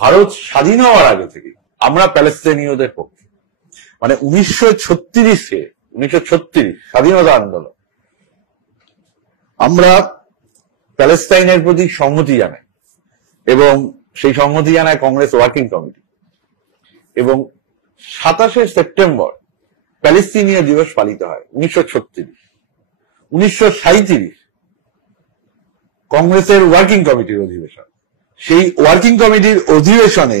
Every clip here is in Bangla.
ভারত স্বাধীন হওয়ার আগে থেকে আমরা প্যালেস্তানীয়দের পক্ষে, মানে 1936 স্বাধীনতা আন্দোলন, আমরা প্যালেস্তাইনের প্রতি সংহতি জানাই এবং সেই সংহতি জানায় কংগ্রেস ওয়ার্কিং কমিটি। এবং 27শে সেপ্টেম্বর প্যালেস্তিনীয় দিবস পালিত হয় 1936। 1937 কংগ্রেসের ওয়ার্কিং কমিটির অধিবেশন। সেই ওয়ার্কিং কমিটির অধিবেশনে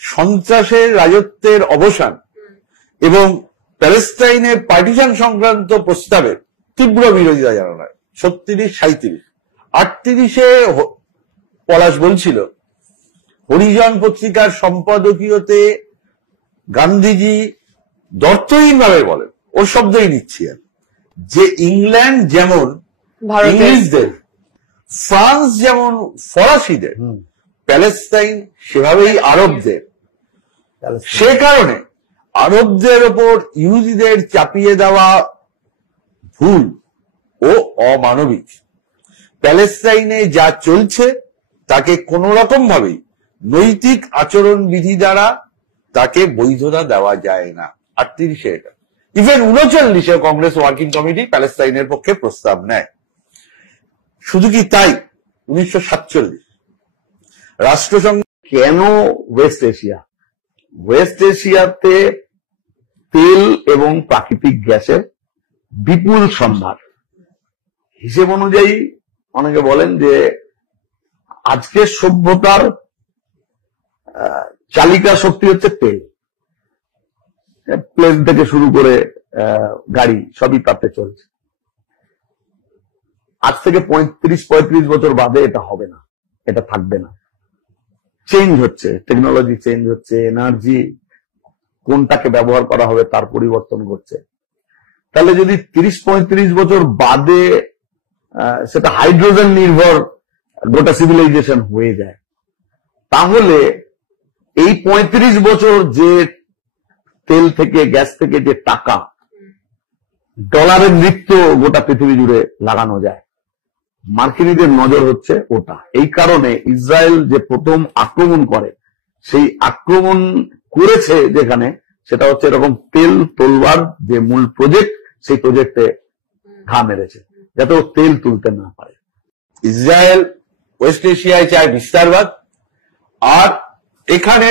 সন্ত্রাসের রাজত্বের অবসান এবং প্যালেস্টাইনের পার্টিশন সংক্রান্ত প্রস্তাবের তীব্র বিরোধিতা জানানো হয়। 36, 37, 38-এ পলাশ বলছিল হরিজন পত্রিকার সম্পাদকীয়তে গান্ধীজি দর্থহীনভাবে বলেন, ওর শব্দই নিচ্ছি আর, যে ইংল্যান্ড যেমন ইংলিশদের, ফ্রান্স যেমন ফরাসিদের, প্যালেস্টাইন সেভাবেই আরবদের। সে কারণে আরবদের ওপর ইহুদিদের চাপিয়ে দেওয়া ভুল ও অমানবিক। প্যালেস্টাইনে যা চলছে তাকে কোন রকম ভাবেই নৈতিক আচরণ বিধি দ্বারা তাকে বৈধতা দেওয়া যায় না। 38-এ এটা। ইভেন 39-এ কংগ্রেস ওয়ার্কিং কমিটি প্যালেস্টাইনের পক্ষে প্রস্তাব নেয়। শুধু কি তাই, 1947 রাষ্ট্রসংঘ কেন ওয়েস্ট এশিয়া? ওয়েস্ট এশিয়াতে তেল এবং প্রাকৃতিক গ্যাসের বিপুল সম্ভার। হিসেব অনুযায়ী অনেকে বলেন যে আজকের সভ্যতার চালিকা শক্তি হচ্ছে তেল। প্লেন থেকে শুরু করে গাড়ি সবই তাতে চলছে। আজ থেকে 35 বছর বাদে এটা হবে না, এটা থাকবে না। চেঞ্জ হচ্ছে, টেকনোলজি চেঞ্জ হচ্ছে, এনার্জি কোনটাকে ব্যবহার করা হবে তার পরিবর্তন ঘটছে। তাহলে যদি 30-35 বছর বাদে সেটা হাইড্রোজেন নির্ভর গোটা সিভিলাইজেশন হয়ে যায়, তাহলে এই 35 বছর যে তেল থেকে গ্যাস থেকে যে টাকা, ডলারের নৃত্য গোটা পৃথিবী জুড়ে লাগানো যায়, মার্কিনীদের নজর হচ্ছে ওটা। এই কারণে ইসরায়েল যে প্রথম আক্রমণ করে, সেই আক্রমণ করেছে যেখানে, সেটা হচ্ছে এরকম তেল তোলবার যে মূল প্রজেক্ট, সেই প্রজেক্টে ঘা মেরেছে যাতে ও তেল তুলতে না পারে। ইসরায়েল ওয়েস্ট এশিয়ায় চায় বিস্তারবাদ, আর এখানে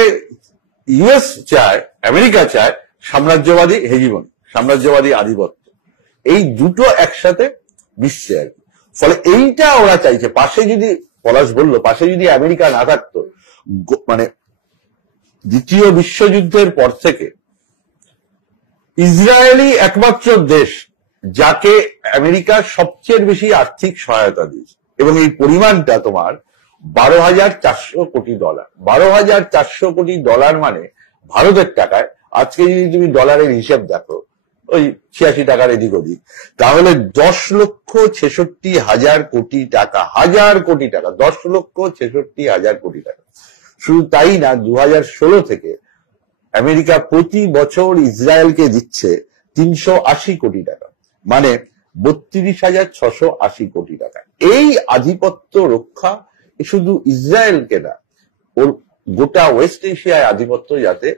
ইউএস চায়, আমেরিকা চায় সাম্রাজ্যবাদী হেজিমনি, সাম্রাজ্যবাদী আধিপত্য। এই দুটো একসাথে মিশছে আর কি। ফলে এইটা ওরা চাইছে। পাশে যদি, পলাশ বলল, পাশে যদি আমেরিকা না থাকতো, মানে দ্বিতীয় বিশ্বযুদ্ধের পর থেকে ইসরায়েলই একমাত্র দেশ যাকে আমেরিকা সবচেয়ে বেশি আর্থিক সহায়তা দিয়েছে, এবং এই পরিমাণটা তোমার $12,400 কোটি। $12,400 কোটি মানে ভারতের টাকায় আজকে যদি তুমি ডলারের হিসেব দেখো, ওই 86 টাকার এদিক ওদিক, তাহলে 10,66,000 কোটি টাকা, 10,66,000 কোটি টাকা। শুধু তাই না, 2016 থেকে আমেরিকা প্রতি বছর ইসরায়েলকে দিচ্ছে 380 কোটি টাকা, মানে 32,680 কোটি টাকা। এই আধিপত্য রক্ষা শুধু ইসরায়েলকে না, ওর গোটা ওয়েস্ট এশিয়ায় আধিপত্য যাতে,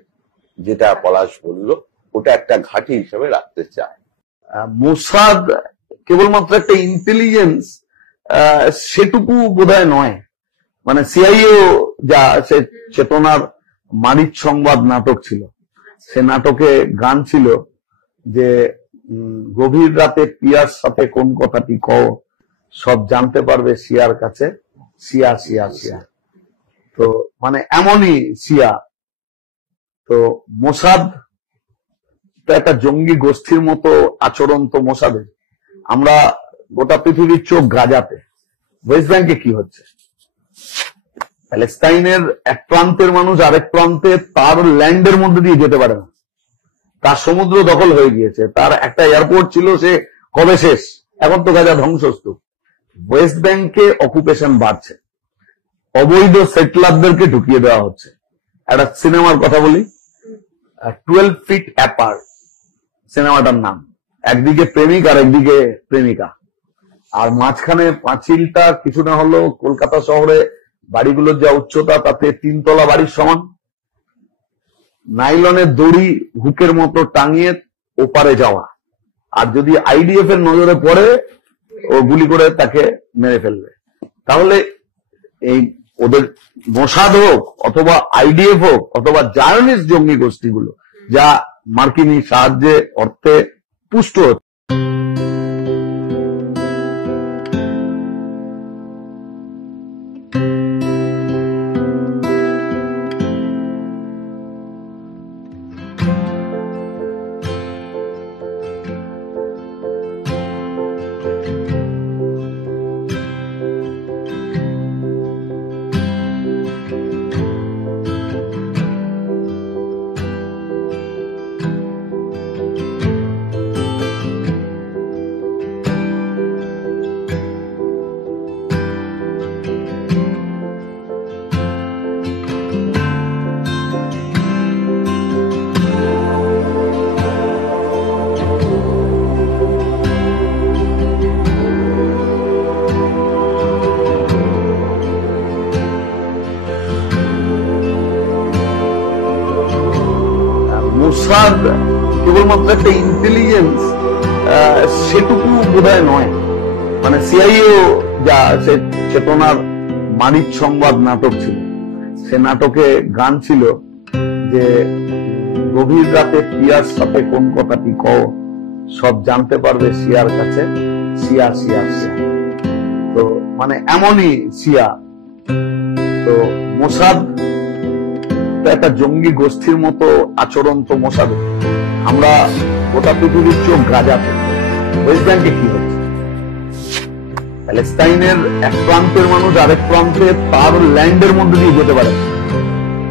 যেটা পলাশ বলল, ওটা একটা ঘাঁটি হিসেবে রাখতে চায়। মোসাদ কেবলমাত্র একটা ইন্টেলিজেন্স, সেটুকু বোধহয় নয়। মানে সিআইএও যা, সে চেতনার মারিচ সংবাদ নাটক ছিল, সে নাটকে গান ছিল যে গভীর রাতে পিয়ার সাথে কোন কথাটি কও, সব জানতে পারবে সিয়ার কাছে, সিয়া সিয়া সিয়া। তো মানে এমনই সিয়া। তো মোসাদ তো একটা জঙ্গি গোষ্ঠীর মতো আচরণ তো মোসাদের। আমরা গোটা পৃথিবীর চোখ গাজাতে। ওয়েস্ট ব্যাংকে কি হচ্ছে? প্যালেস্টাইনের এক প্রান্তের মানুষ আরেক প্রান্তে তার ল্যান্ডের মধ্যে দিয়ে যেতে পারে না, তার সমুদ্র দখল হয়ে গিয়েছে, তার একটা এয়ারপোর্ট ছিল, সে কবে শেষ? এখন তো গাজা ধ্বংসস্তূপ। ওয়েস্ট ব্যাংকে অকুপেশন বাড়ছে, অবৈধ সেটলারদেরকে ঢুকিয়ে দেওয়া হচ্ছে। একটা সিনেমার কথা বলি, 12 ফিট অ্যাপার্ট সিনেমাটার নাম। একদিকে প্রেমিক আর একদিকে প্রেমিকা, আর মাঝখানে পাঁচিলটা কিছু না হলেও কলকাতা শহরে বাড়িগুলোর যা উচ্চতা তাতে 3 তলা বাড়ির সমান। নাইলনের দড়ি হুকের মতো টাঙিয়ে ওপারে যাওয়া, আর যদি আইডিএফ এর নজরে পড়ে ও গুলি করে তাকে মেরে ফেলবে। তাহলে এই ওদের মোসাদ হোক অথবা আইডিএফ হোক অথবা জায়নিস্ট জঙ্গি গোষ্ঠীগুলো যা মার্কিনী সাহায্যে অর্থে পুষ্ট হচ্ছে, মোসাদ কেবলমাত্র একটা ইন্টেলিজেন্স সেটুকু বোধহয় নয়। মানে সিআইএও যা সে চেতনার মানিক সংবাদ নাটক ছিল, সে নাটকে গান ছিল যে গভীর রাতে পিয়ার সাথে কোন কথাটি কও, সব জানতে পারবে সিয়ার কাছে, সিয়া সিয়া সিয়া। তো মানে এমনই সিয়া। তো মোসাদ একটা জঙ্গি গোষ্ঠীর মতো আচরণ তো মোসাদ। আমরা গোটা পৃথিবীর চোখ গাজাতে, ওয়েস্ট ব্যাংকে কি হচ্ছে, প্যালেস্টাইনের এক প্রান্তের মানুষ আরেক প্রান্তে তার ল্যান্ডের মধ্যে দিয়ে যেতে পারে,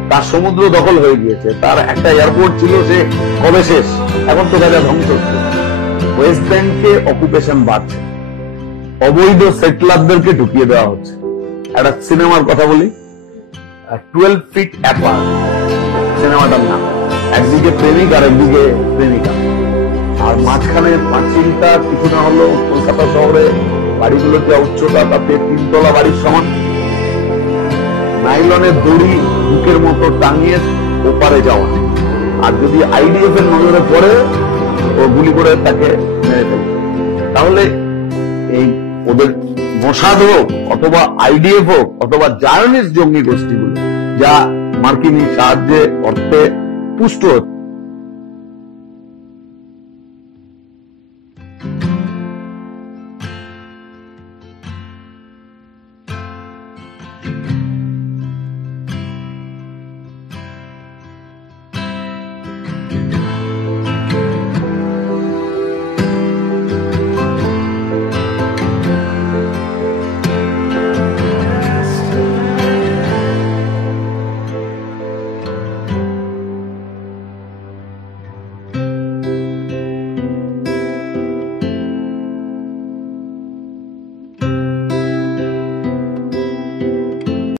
তার সমুদ্র দখল হয়ে গিয়েছে, তার একটা এয়ারপোর্ট ছিল সে কবে শেষ, এখন তো গাজা ধ্বংস হচ্ছে। ওয়েস্ট ব্যাংকে অকুপেশন বাড়ছে, অবৈধ সেটলারদেরকে ঢুকিয়ে দেওয়া হচ্ছে। একটা সিনেমার কথা বলি, 12 ফিট অ্যাপার্ট সিনেমাটার নাম। একদিকে প্রেমিক আর একদিকে প্রেমিকা, আর মাঝখানে পাঁচিলটা কিছু না হলেও কলকাতা শহরে বাড়িগুলোর যা উচ্চতা তাতে 3 তলা বাড়ির সমান। নাইলনের দড়ি বুকের মতো টাঙিয়ে ওপারে যাওয়া, আর যদি আইডিএফ এর নজরে পড়ে ও গুলি করে তাকে মেরে ফেলবে। তাহলে এই ওদের মোসাদ হোক অথবা আইডিএফ হোক অথবা জায়নিস্ট জঙ্গি গোষ্ঠীগুলো যা মার্কিনী সাহায্যে অর্থে পুষ্ট হচ্ছে,